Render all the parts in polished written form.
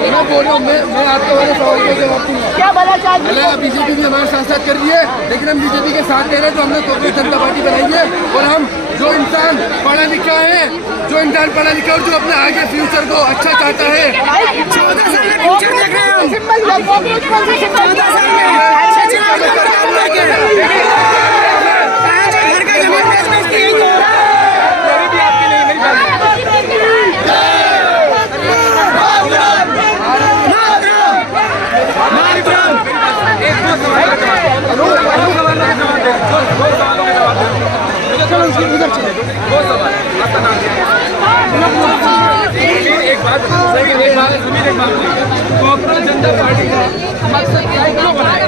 मैं बोल रहा हूँ, मैं आपके वाले सवाल को जवाब दूंगा। क्या बोला चाहिए? बीजेपी भी हमारे साथ साथ कर रही है, लेकिन हम बीजेपी के साथ दे रहे हैं। तो हमने कांग्रेस जनता पार्टी बनाई है और हम जो इंसान पढ़ा लिखा है, और जो अपने आगे फ्यूचर को अच्छा चाहता है, 14 साल में फ्यूचर देख रहे हैं हम। 14 साल में घर का जमीन बेच के यही हो रहा है। कांग्रेस जनता पार्टी का मकसद क्या है, क्यों बनाया?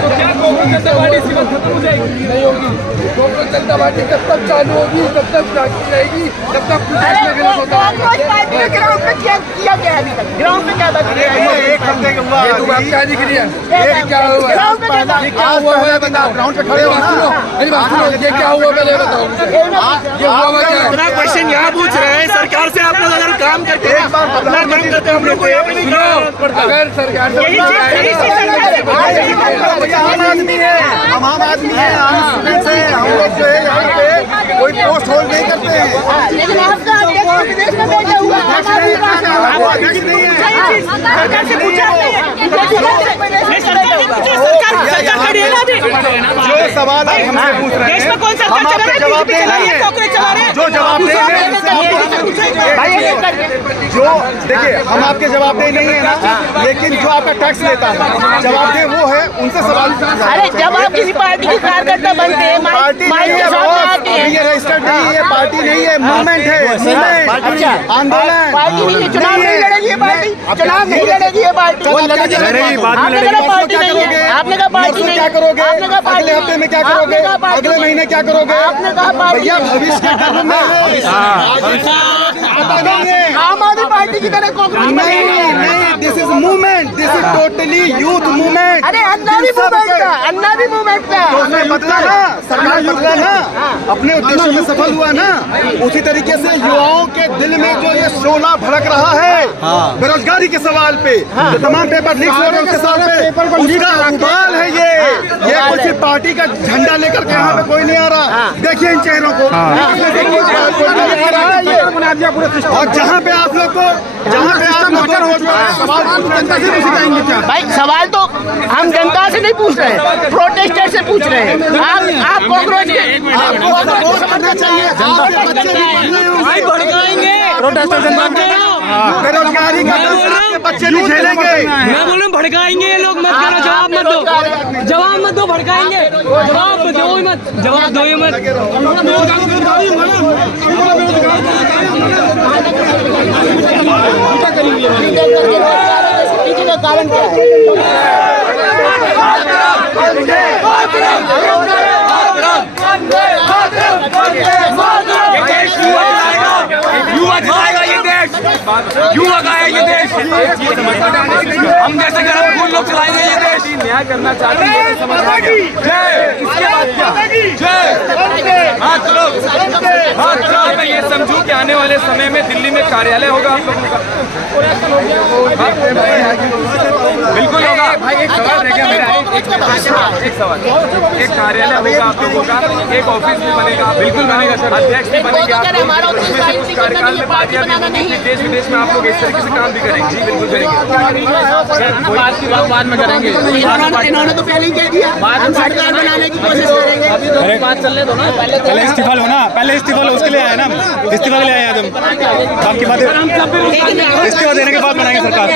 तो क्या कांग्रेस जनता पार्टी इसी वक्त खत्म हो जाएगी? नहीं होगी। कांग्रेस जनता पार्टी जब तक चालू होगी, तब तक जाती रहेगी, जब तक ग्राउंड पे क्या किया गया अभी तक? ग्राउंड पे क्या बात है? एक हफ्ते के बाद क्या दिख रही है? क्या हुआ? क्या हुआ है बताओ। ग्राउंड पे खड़े हो ना, मेरी बात सुनो। ये क्या हुआ पहले बताओ। ये हुआ क्या? इतना क्वेश्चन यहाँ पूछ रहे हैं सरकार से। आप लोग अगर काम करते हैं, अपना काम करते हैं, हम लोग को यहाँ पे नहीं करना। अगर सरकार से हम आदमी है, हम आम आदमी है, हम स्टूडेंट्स हैं, हम लोग जो है यहाँ पे कोई पोस्ट होल्ड नहीं करते हैं। लेकिन आपका अध्यक्ष विदेश में बैठा हुआ है। अध्यक्ष नहीं है, सरकार से पूछा जो सवाल आप हमसे पूछ रहे हैं, हम आपको जवाब दे रहे हैं। जो जवाब दे रहे हैं जो देखिए, हम आपके जवाबदेही नहीं है ना, लेकिन जो आपका टैक्स लेता है जवाबदेह वो है, उनसे सवाल। अरे जब आप किसी पार्टी के कार्यकर्ता बनते हैं, पार्टी नहीं है बॉस, ये रजिस्टर्ड नहीं है, पार्टी नहीं है, मूवमेंट है, मूवमेंट आंदोलन। पार्टी नहीं है, चुनाव नहीं लड़ेगी ये पार्टी, चुनाव नहीं लड़ेगी ये पार्टी। आपने कहा पार्टी नहीं है, आपने कहा पार्टी नहीं, क्या करोगे? आपने कहा पार्टी, अगले हफ्ते में क्या करोगे? अगले महीने क्या करोगे? आपने कहा पार्टी। भैया भविष्य के कर्म में पता नहीं है। आम आदमी पार्टी की तरह कांग्रेस नहीं, this is movement, this is totally youth movement. अरे अन्ना भी मूवमेंट था, अन्ना भी मूवमेंट था। तो उसने बदला ना, सरकार बदला ना, अपने उद्देश्य में सफल हुआ ना। उसी तरीके से युवाओं के दिल में जो ये शोला भड़क रहा है बेरोजगारी के सवाल पे, जो तमाम पेपर लीक हो रहे हैं उसके सवाल पे, उसका उबाल है ये कुछ पार्टी का झंडा लेकर के यहाँ पे कोई नहीं आ रहा। देखिए इन चेहरों को, और जहाँ पे आप लोग को सवाल पूछेंगे क्या भाई? सवाल तो हम जनता से नहीं पूछ रहे हैं, प्रोटेस्टर से पूछ रहे हैं। आप कांग्रेस के आपको समझना चाहिए। आपके बच्चे भी पढ़ने होंगे, भड़काएंगे प्रोटेस्टर बेरोजगारी का आपके बच्चे भी झेलेंगे। मैं बोल रहा हूँ भड़काएंगे ये लोग। मत करो, जवाब मत दो, जवाब मत दो, भड़काएंगे। जवाब दो ही मत, जवाब दो ही मत। पीछे का कारण क्या है? युवा जिताएगा ये देश, युवा का है ये देश। हम जैसे गरम खून लोग चलाएंगे ये देश। न्याय करना चाहते हैं, समझ आ गया। जय, इसके बाद क्या? जय, हाथ चलो, हाथ चलो। मैं ये समझूं कि आने वाले समय में दिल्ली में कार्यालय होगा आप लोगों का। बिल्कुल होगा। भाई एक सवाल रह गया मेरा, एक सवाल, एक कार्यालय होगा आप लोगों का, एक ऑफिस भी बनेगा। बिल्कुल बनेगा सर, अध्यक्ष भी बनेंगे आप लोग। कुछ कार्यकाल में पार्टियां भी देश विदेश में आप लोग इस तरीके से काम भी करेंगे। जी बिल्कुल करेंगे। बात की बात में करेंगे। इन्होंने तो पहले ही कह दिया, हम सरकार बनाने की कोशिश करेंगे। अरे बात चलने दो ना, पहले इस्तीफा लो ना, पहले इस्तीफा लो, उसके लिए आया ना, इस्तीफा के लिए आए हैं तुम। बाकी बातें इस्तीफा देने के बाद बनाएंगे सरकार।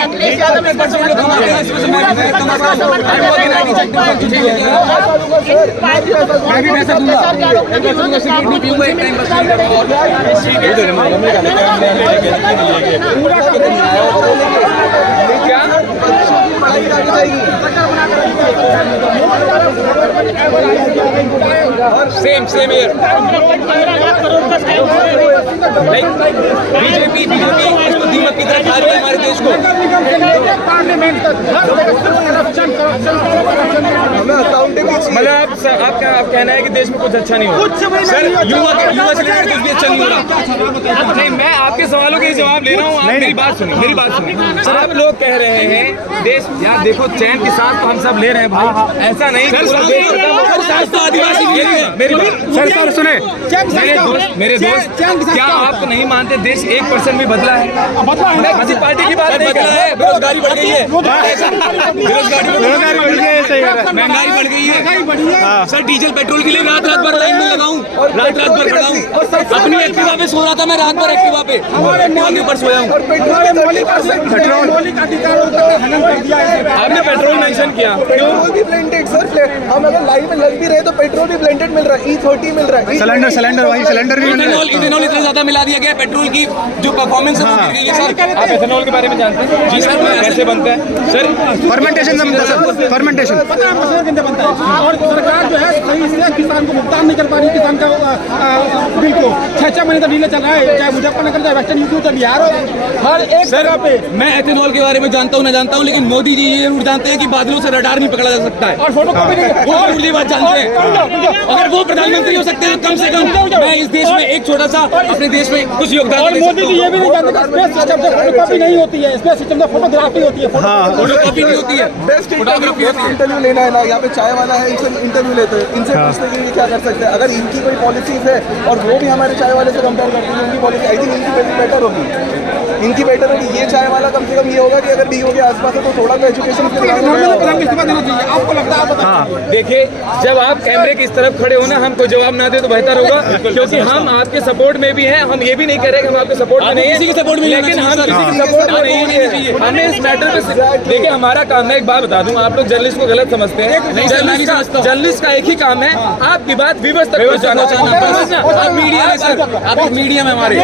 सेम ईयर बीजेपी इसको दीमक की तरह खा रही है हमारे देश देश को। पार्लियामेंट तक मतलब आप कहना है कि देश में कुछ अच्छा नहीं हो कुछ भी सर, नहीं युवा से लेकर कुछ भी अच्छा नहीं हो रहा। नहीं, मैं आपके सवालों के जवाब ले रहा हूँ, आप मेरी बात सुनिए। सर, आप लोग कह रहे हैं देश, यार देखो चैन की सांस तो हम सब ले रहे हैं भाई, ऐसा नहीं कि पूरा देश खत्म हो। आदिवासी मेरी सर सुने, मेरे दोस्त क्या आप नहीं मानते देश 1% भी बदला है? मैं किसी पार्टी की बात नहीं कर रहा है। बेरोजगारी बढ़ गई है, महंगाई बढ़ गई है सर। डीजल पेट्रोल के लिए रात भर लाइन में लगाऊं, रात भर खड़ा हूं। अपनी एक्टिवा पे सो रहा था मैं, रात भर एक्टिवा पे के ऊपर सोया हूं। आपने पेट्रोल मेंशन किया, पेट्रोल भी ब्लेंडेड सर, हम अगर लाइन में लग भी रहे तो पेट्रोल भी ब्लेंडेड मिल रहा है, E30 मिल रहा है। सिलेंडर वही सिलेंडर भी इथेनॉल इतना ज्यादा मिला दिया गया, पेट्रोल की जो परफॉर्मेंस है वो गिर गई है सर। आप इथेनॉल के बारे में जानते हैं? जी सर, कैसे बनता है सर? फर्मेंटेशन सर, फर्मेंटेशन बनता है और सरकार जो है सही से किसान को भुगतान नहीं कर पा रही। किसान का बिल को 6 महीने तक डीले चल रहा है, चाहे मुजफ्फरनगर चाहे वेस्टर्न यूपी चाहे बिहार हो, हर एक जगह पे। मैं इथेनॉल के बारे में जानता हूँ ना जानता हूँ, लेकिन मोदी जी ये जरूर जानते हैं कि बादलों से रडार नहीं पकड़ा जा सकता है। और फोटो कॉपी नहीं वो जरूर ये बात जानते हैं। अगर वो प्रधानमंत्री हो सकते हैं कम से कम मैं इस देश में एक छोटा सा अपने देश में कुछ योगदान और दे मोदी सकता जी ये भी नहीं जानते कि स्पेस सिस्टम से फोटोकॉपी नहीं होती है, स्पेस सिस्टम से फोटोग्राफी होती है। हूँ। फोटोकॉपी नहीं होती है, बेस्ट फोटोग्राफी होती है। इंटरव्यू लेना है ना, यहाँ पे चाय वाला है, इनसे इंटरव्यू लेते हैं, इनसे पूछते हैं कि क्या कर सकते हैं। अगर इनकी कोई पॉलिसीज है और वो भी हमारे चाय वाले से कंपेयर करते हैं उनकी पॉलिसी, आई थिंक इनकी बेटर होगी, इनकी बेटर होगी। ये चाय वाला कम से कम ये होगा कि अगर DO के आसपास है तो थोड़ा तो एजुकेशन आपको लगता है? देखिए, जब आप कैमरे की इस तरफ खड़े हो ना, हमको जवाब ना दे तो बेहतर होगा, क्योंकि हम आपके सपोर्ट में भी हैं। हम ये भी नहीं कह रहे कि हम आपके सपोर्ट में नहीं है, लेकिन हम किसी के सपोर्ट में नहीं है। हमें इस मैटर पे देखिए, हमारा काम है, एक बात बता दूं, आप लोग जर्नलिस्ट को गलत समझते हैं। जर्नलिस्ट का एक ही काम है आपकी बात व्यूअर्स तक पहुंचाना। आप मीडिया में सर, आप एक मीडिया में हमारे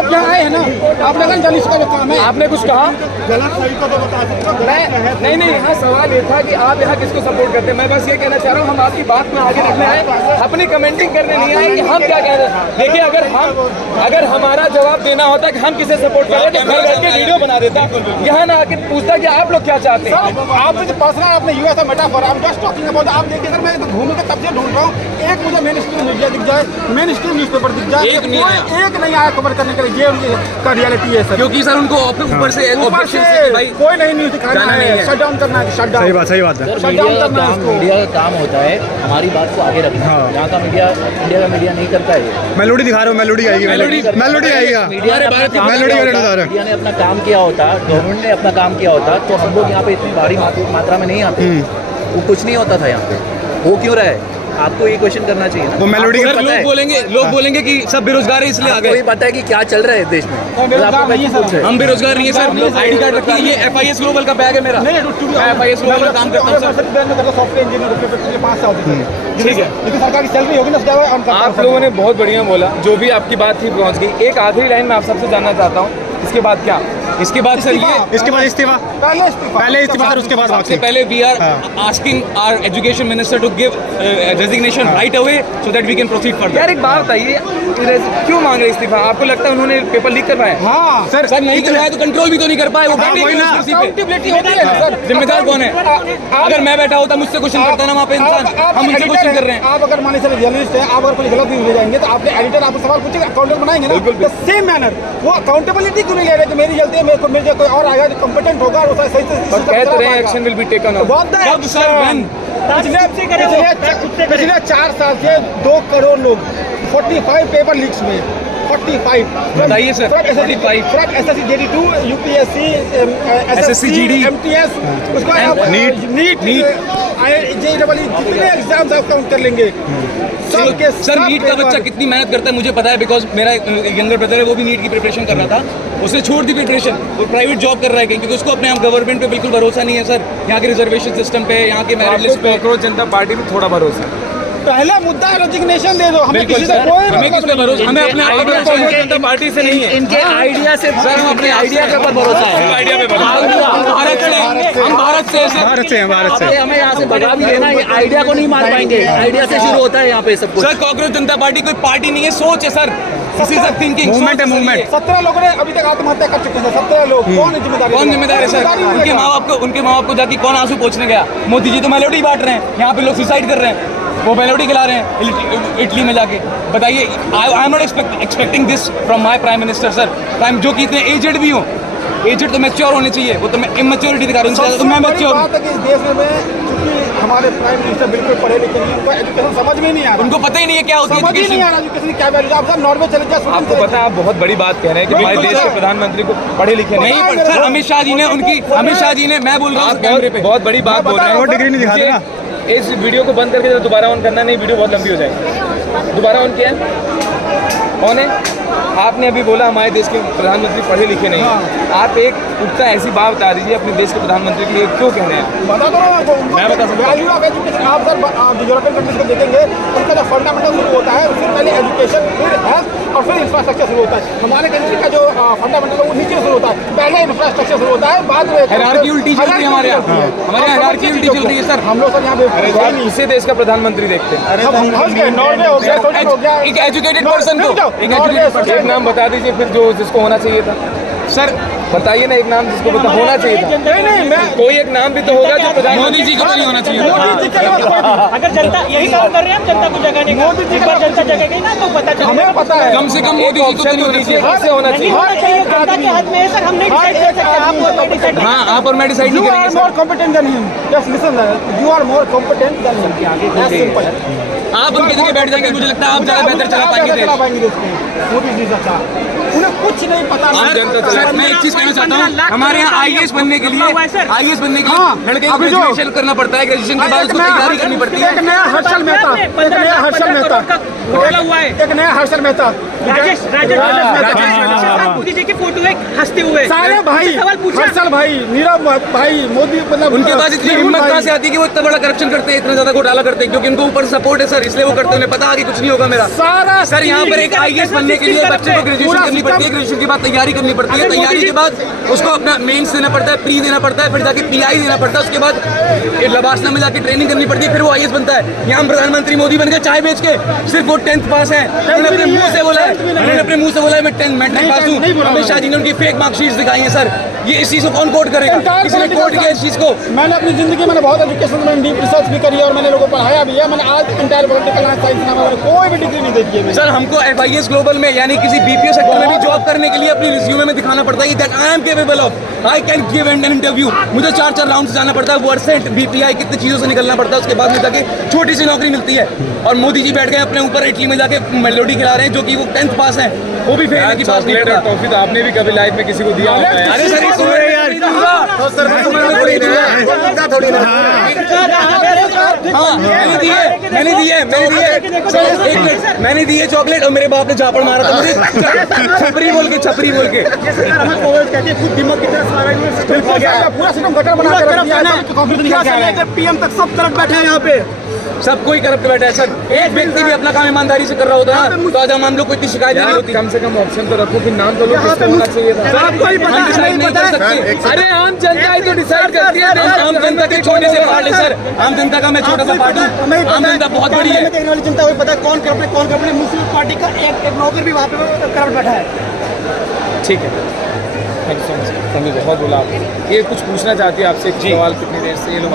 आप यहाँ आए हैं ना, आपने कहा जर्नलिस्ट का जो काम है। आपने कुछ कहा? नहीं, यहाँ सवाल ये था कि आप यहाँ किसको सपोर्ट करते हैं। मैं बस ये कहना चाह रहा हूँ, हम आपकी बात में आगे रखने आए, अपनी कमेंटिंग करने नहीं आए कि हम क्या कह रहे हैं। देखिए, अगर हमारा जवाब देना होता कि हम किसे सपोर्ट कर रहे हैं तो घर बैठ के वीडियो बना देता, यहाँ ना आके पूछता कि आप लोग क्या चाहते हैं। आपने जो पर्सनल आपने यूएस का मेटाफर, आप जस्ट टॉकिंग अबाउट। आप देखिए सर, मैं घूम के तब से ढूंढ रहा हूँ, एक मुझे मेन स्ट्रीम मीडिया दिख जाए, मेन स्ट्रीम न्यूज़पेपर दिख जाए, एक नहीं आया खबर करने के लिए। ये उनकी का रियलिटी है सर, क्योंकि सर उनको ऊपर से भाई कोई नहीं न्यूज़ दिखाना है, शट डाउन करना है, शट डाउन। सही बात है। शट डाउन करना है उसको। मीडिया का काम होता है हमारी बात को आगे रखना। यहाँ का मीडिया, इंडिया का मीडिया नहीं करता है। मेलोडी दिखा रहा हूँ, मेलोडी आएगी, मेलोडी आएगा। मीडिया ने अपना काम मेलोडी किया का होता, रेट मीडिया ने अपना काम किया होता, गवर्नमेंट ने अपना काम किया होता, तो हम लोग यहाँ पे इतनी भारी मात्रा में नहीं आते। वो कुछ नहीं होता था यहाँ पे, हो क्यों रहा है? आपको ये क्वेश्चन करना चाहिए ना। वो मेलोडी आपको का पता है? लोग बोलेंगे कि सब बेरोजगार है इसलिए आ आपको गए। ये पता है कि क्या चल रहा है देश में? हम बेरोजगार नहीं है सर, आईडी कार्ड रखिए, ये FIS ग्लोबल का बैग है मेरा। मैं FIS ग्लोबल में काम करता हूँ सर। सॉफ्टवेयर इंजीनियर 5 साल ठीक है, लेकिन सरकार की सैलरी होगी ना। आप लोगों ने बहुत बढ़िया बोला, जो भी आपकी बात थी पहुंच गई। एक आखिरी लाइन में आप सबसे जानना चाहता हूँ, इसके बाद क्या? इसके बाद सर ये इसके बाद इस्तीफा, पहले इस्तीफा सर, उसके बाद सबसे वापसी। पहले we are asking our education minister to give resignation right away so that we can proceed further. यार एक बात बताइए, क्यों मांग रहे इस्तीफा? आपको लगता है उन्होंने पेपर लीक करवाया? हाँ सर नहीं करवाया तो कंट्रोल भी तो नहीं कर पाए वो। अकाउंटेबिलिटी होती है सर। जिम्मेदार कौन है? अगर मैं बैठा होता मुझसे क्वेश्चन करता ना वहाँ पे इंसान, हम उनसे क्वेश्चन कर रहे हैं। आप अगर माने सर जर्नलिस्ट हैं, आप अगर कुछ गलत न्यूज़ ले जाएंगे तो आपके एडिटर आपको सवाल पूछेगा, अकाउंटेबल बनाएंगे ना। सेम मैनर वो अकाउंटेबिलिटी क्यों नहीं ले रहे कि मेरी गलती है, मेरे कोई और आएगा जो कॉम्पिटेंट होगा और सही से कहते रहे action will be taken of. कब सर? व्हेन? पिछले 4 साल से 2 करोड़ लोग 45 पेपर लीक्स में 45 बताइए sir. 45 SSC JD2 UPSC SSC GD MTS उसका नीट JEE जितने एग्जाम्स आप काउंट कर लेंगे सबके सर। नीट का बच्चा कितनी मेहनत करता है मुझे पता है, बिकॉज मेरा यंगर ब्रदर है, वो भी नीट की प्रिपरेशन कर रहा था, उसने छोड़ दी प्रिपरेशन, वो प्राइवेट जॉब कर रहा है क्योंकि उसको अपने गवर्नमेंट पे बिल्कुल भरोसा नहीं है सर। यहाँ के रिजर्वेशन सिस्टम पे, यहाँ के मेरिट लिस्ट पे जनता पार्टी में थोड़ा भरोसा है। पहला मुद्दा है रेजिग्नेशन दे दो, हमें किसी से कोई हमें किस पे भरोसा, हमें अपने कांग्रेस जनता पार्टी से नहीं है, इनके आइडिया से सर, हम अपने आइडिया के ऊपर भरोसा है। आइडिया पे भरोसा, हम भारत से हमें यहाँ से भगा भी देना, ये आइडिया को नहीं मार पाएंगे, आइडिया से शुरू होता है यहाँ पे सब कुछ। सर कांग्रेस जनता पार्टी कोई पार्टी नहीं है, सोच है sir, this is a thinking, movement है, मूवमेंट। 17 लोगों ने अभी तक आत्महत्या कर चुके हैं, 17 लोग। कौन जिम्मेदारी, कौन जिम्मेदार है सर? उनके माँ बाप को जाके कौन आंसू पोंछने गया? मोदी जी तो मेलोडी बांट रहे हैं, यहाँ पे लोग सुसाइड कर रहे हैं, वो मेलोडी खिला रहे हैं इटली में जाके। बताइए, I am not expecting this from my prime minister sir. Prime जो कि इतने एजेड भी हो, एजेड तो मैच्योर होने चाहिए, वो तो मैं इमेच्योरिटी दिखा रहा हूँ, तो मैं मैच्योर हूँ। इस देश में चूंकि हमारे प्राइम मिनिस्टर बिल्कुल पढ़े लिखे नहीं, उनको एजुकेशन समझ में नहीं आ रहा, उनको पता ही नहीं है क्या होती है समझ ही नहीं आ एजुकेशन। रहा एजुकेशन क्या वैल्यू। आप सर नॉर्वे चले जाए, आपको पता है, आप बहुत बड़ी बात कह रहे हैं कि हमारे देश के प्रधानमंत्री को पढ़े लिखे नहीं पर सर, अमित शाह जी ने मैं बोल रहा हूँ कैमरे पे बहुत बड़ी बात बोल रहे हैं। वो डिग्री नहीं दिखाते ना। इस वीडियो को बंद करके दोबारा ऑन करना, नहीं वीडियो बहुत लंबी हो जाएगी। दोबारा ऑन किया, ऑन है। आपने अभी बोला हमारे देश के प्रधानमंत्री पढ़े लिखे नहीं हैं। आप एक उठता ऐसी बात बता दीजिए अपने देश के प्रधानमंत्री के लिए क्यों कह रहे हैं? बता दो ना आपको, मैं बता सकता हूं। Value of education. आप सर यूरोपियन कंट्रीज को देखेंगे, उनका जो फंडामेंटल शुरू होता है, उससे पहले एजुकेशन, फिर हेल्थ और फिर इंफ्रास्ट्रक्चर शुरू होता है। हमारे कंट्री का जो फंडामेंटल है वो नीचे शुरू होता है, पहले इंफ्रास्ट्रक्चर शुरू होता है, बाद में हायरार्की उल्टी चलती है हमारे यहाँ, हमारे यहाँ हायरार्की उल्टी चलती है सर। हम लोग सर यहाँ पे इसे देश का प्रधानमंत्री देखते हैं। नॉर्वे हो गया, स्वीडन हो गया, एक एजुकेटेड पर्सन को, एक नाम बता दीजिए फिर जो जिसको होना चाहिए था। सर बताइए ना एक नाम जिसको होना चाहिए था। नहीं मैं कोई एक नाम भी तो होगा जो प्रधानमंत्री। मोदी जी को तो नहीं होना चाहिए। मोदी जी के अलावा कोई नहीं। अगर जनता यही काम कर रहे हैं, हम जनता को जगाने का, मोदी जी एक का बार जनता जगेगी ना तो पता चलेगा। हमें पता है, कम से कम मोदी जी को तो नहीं होना चाहिए। कहाँ से होना नहीं चाहिए? होना चाहिए, जनता के हाथ में है सर, हम नहीं डिसाइड कर सकते, आप और मैं डिसाइड नहीं। हाँ, आप और मैं डिसाइड नहीं You करेंगे are sir. more competent than him. Just listen. You are more competent than him. That's simple. आप उनकी जगह बैठ जाएंगे, मुझे लगता है आप ज़्यादा बेहतर चला पाएंगे देश। मोदी जी अच्छा, उन्हें कुछ नहीं पता। सर मैं एक चीज कहना चाहता हूँ, हमारे यहाँ आईएएस बनने के लिए हाँ, लड़के को अभी जो- ग्रेजुएशन करना पड़ता है, ग्रेजुएशन के बाद उसको तैयारी करनी पड़ती है। एक नया हर्षल मेहता, एक नया हर्षल मेहता, घोटाला हुआ है। एक नया हर्षल मेहता, राजेश मोदी जी की फोटो है हंसते हुए, सारे भाई, सवाल पूछा। हर्षल भाई, नीरव भाई, मोदी मतलब उनके पास इतनी हिम्मत कहाँ से आती है कि वो इतना बड़ा करप्शन करते हैं, इतना ज्यादा घोटाला करते हैं? क्योंकि उनको ऊपर सपोर्ट है सर, इसलिए वो करते हैं। उन्हें पता है कि कुछ नहीं होगा मेरा। सारा सर यहाँ पर एक आईएएस बनने के लिए बच्चे को ग्रेजुएशन करनी पड़ती है, ग्रेजुएशन के बाद तैयारी करनी पड़ती है, तैयारी के बाद उसको अपना मेंस देना पड़ता है, प्री देना पड़ता है, फिर जाके पीआई देना पड़ता है, उसके बाद लबासना में जाके ट्रेनिंग करनी पड़ती है, फिर वो आईएएस बनता है। यहाँ प्रधानमंत्री मोदी बन गए चाय बेच के, सिर्फ वो 10th पास है। उन्होंने अपने मुंह से बोला है, मैं 10th मैट्रिक पास हूँ। अमित शाह जी ने उनकी फेक मार्कशीट दिखाई है सर। ये इस चीज को कौन कोट करेगा? किसी ने कोट किया इस चीज को? मैंने अपनी जिंदगी में बहुत एजुकेशन में डीप रिसर्च भी करी है और मैंने लोगों को पढ़ाया भी है। मैंने आज इंटायर पॉलिटिकल साइंस नाम कोई भी डिग्री नहीं देखी है। सर हमको FIS ग्लोबल में यानी किसी BPO सेक्टर में भी जॉब करने के लिए अपनी रिज्यूमे में दिखाना पड़ता है that I am capable of, I can give an interview. मुझे 4 राउंड से जाना पड़ता है, वर्सेंट BPI कितनी चीज़ों से निकलना पड़ता है, उसके बाद में जाके छोटी सी नौकरी मिलती है। और मोदी जी बैठ गए अपने ऊपर इटली में जाके मेलोडी खिला रहे हैं, जो कि वो 10th पास है, वो भी फेल की पास नहीं चॉकलेट और करता। टॉफी तो आपने भी कभी लाइफ में किसी को दिया होगा है। अरे सर ये सुन रहे हैं यार, हाँ मैंने दिए चॉकलेट और मेरे बाप ने झापड़ मारा था मुझे छपरी बोल के। खुद दिमाग की तरफ पूरा सिस्टम गटर बना के रख दिया है। PM तक सब तरफ बैठे हैं यहाँ पे। सब कोई करप्ट बैठा है सर। एक व्यक्ति भी अपना काम ईमानदारी से कर रहा होता है तो आज हम लोग को इतनी शिकायत नहीं होती। कम से कम ऑप्शन तो रखो कि नाम तो लोग किसको होना चाहिए था। आपको ही पता हम डिसाइड नहीं कर सकते। अरे आम जनता ही तो डिसाइड करती है। आम जनता के छोटे से पार्ट है सर, आम जनता का मैं छोटा सा पार्ट हूँ। आम जनता बहुत बड़ी है। देखने वाली जनता को पता है कौन करप्ट है कौन करप्ट है। मुस्लिम पार्टी का एक नौकर भी वहाँ पे करप्ट बैठा है। ठीक है, थैंक यू सो मच। हमने बहुत बोला। ये कुछ पूछना चाहती है आपसे एक सवाल, कितनी देर से ये लोग